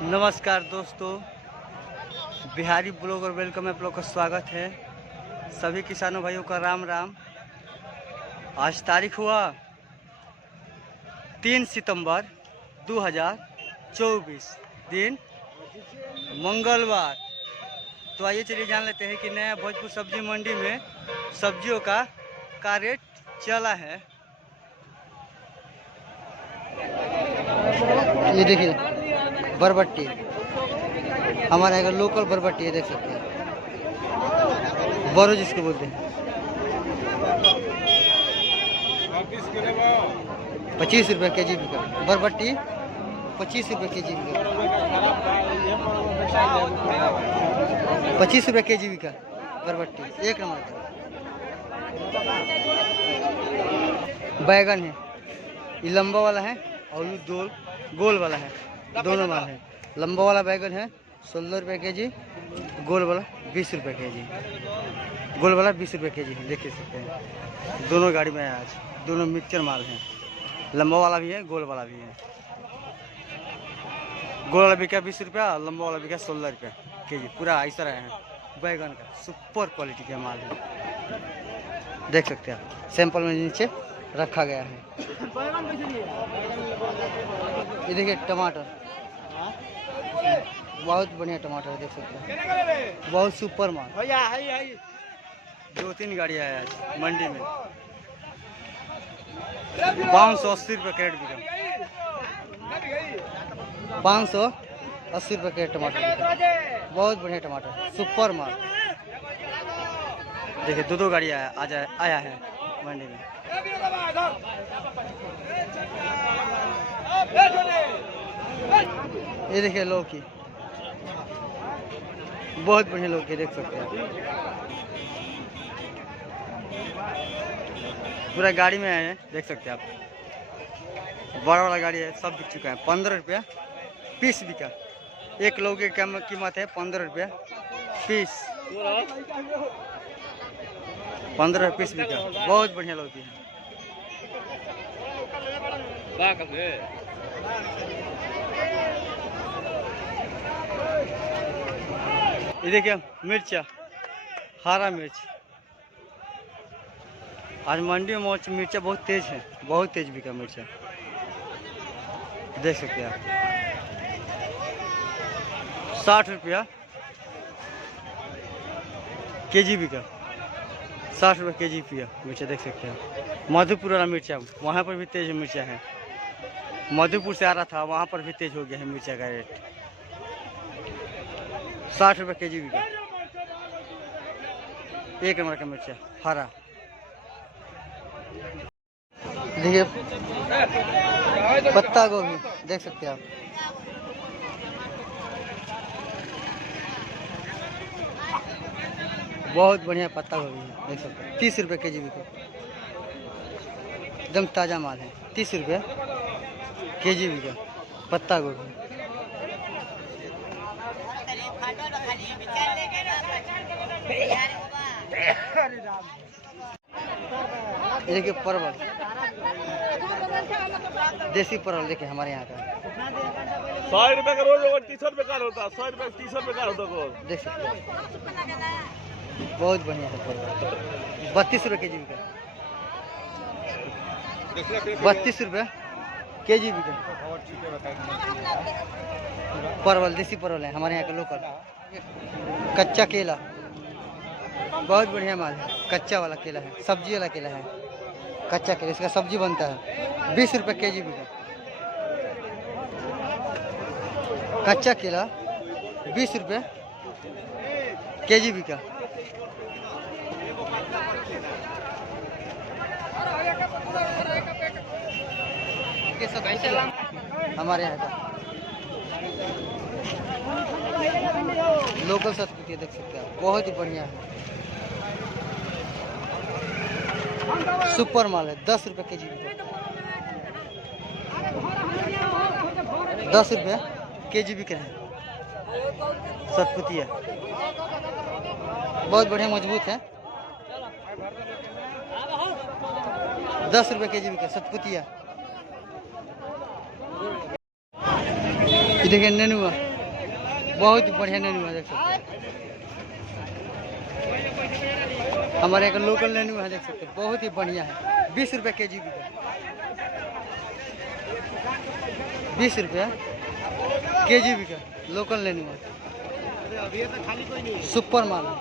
नमस्कार दोस्तों, Bihari blogger welcome में आप लोग का स्वागत है। सभी किसानों भाइयों का राम राम। आज तारीख हुआ 3 सितंबर 2024, दिन मंगलवार। तो आइए चलिए जान लेते हैं कि नया भोजपुर सब्जी मंडी में सब्जियों का रेट चला है। ये देखिए बरबट्टी, हमारे यहाँ का लोकल बरबट्टी है, देख सकते हैं, बोरो जिसको बोलते हैं। 25 रुपये के जी बिका बरबट्टी, 25 रुपये के जी बिका, 25 रुपये के जी बिका बरबट्टी, एक नंबर का। बैगन है, ये लंबा वाला है और ये गोल वाला है, दोनों माल है। लंबा वाला बैगन है 16 रुपये के जी, गोल वाला 20 रुपये के जी। गोल वाला 20 रुपये के जी है, देख सकते हैं। दोनों गाड़ी में है आज, दोनों मिक्सचर माल हैं। लंबा वाला भी है, गोल वाला भी है। गोल वाला बिका 20 रुपया, लंबा वाला बिका 16 रुपये के जी। पूरा ऐसा रहा है बैगन का, सुपर क्वालिटी का माल है, देख सकते हैं आप। सैंपल में नीचे रखा गया है। ये देखिए टमाटर, बहुत बढ़िया टमाटर है, देख सकते हैं, बहुत सुपर माल। 2-3 गाड़ियाँ है आज मंडी में। 580 रुपये कैरेट बिका, 580 रुपये कैरेट टमाटर बिका। बहुत बढ़िया टमाटर, सुपर माल। देखिए दो गाड़ियाँ आया है मंडी में। ये देखिए लौकी, बहुत बढ़िया लौकी, देख सकते हैं। पूरा गाड़ी में आए हैं, देख सकते हैं आप। बड़ा वाला गाड़ी है, सब बिक चुका है। 15 रुपया पीस बिका। एक लौकी की कीमत है 15 रुपया पीस, 15 पीस बिका। बहुत बढ़िया लौकी है। ये देखिए मिर्चा, हरा मिर्च। आज मंडी में मिर्चा बहुत तेज है, बहुत तेज बिका मिर्चा, देख सकते हैं आप। 60 रुपया के जी बिका, 60 रुपये के जी पिया मिर्चा, देख सकते हैं। मधुपुर वाला मिर्चा, वहाँ पर भी तेज मिर्चा है। मधुपुर से आ रहा था, वहाँ पर भी तेज हो गया है मिर्चा का रेट। 60 रुपये के जी बिका, एक नंबर का मिर्चा हरा। देखिए पत्ता गोभी, देख सकते हैं आप। बहुत बढ़िया पत्ता गोभी है, देख सकते हैं। 30 रुपये के जी बिका, एकदम ताज़ा माल है। 30 रुपये के जी बिका पत्ता गोभी। देखिए परवल, देसी परवल, देखिए हमारे यहाँ का 100 रुपये का रोज होगा, 30 रुपये का होता है। 100 रुपये 30 रुपये का होता है, देख सकते हैं। बहुत बढ़िया है परवल, 32 रुपये के जी बिका, 32 रुपये के जी बिका परवल। देसी परवल है हमारे यहाँ का लोकल। कच्चा केला, बहुत बढ़िया माल है। कच्चा वाला केला है, सब्जी वाला केला है, कच्चा केला, इसका सब्जी बनता है। 20 रुपये के जी बिका कच्चा केला, 20 रुपये के जी बिका। हमारे यहाँ का लोकल संस्कृति, देख सकते हैं, बहुत ही बढ़िया है, सुपर माल है। 10 रुपये के जी बिका, 10 रुपये के जी बिक रहे हैं। सतपुतिया बहुत बढ़िया मजबूत है, 10 रुपये के जी बिका सतपुतिया। देखिए नेनुआ, बहुत ही बढ़िया नेनुआ देख सकते हैं। हमारे एक लोकल नेनुआ है, देख सकते हैं, बहुत ही बढ़िया है। 20 रुपये केजी बिका, 20 रुपया केजी बिका लोकल नेनुआ। सुपर माल है।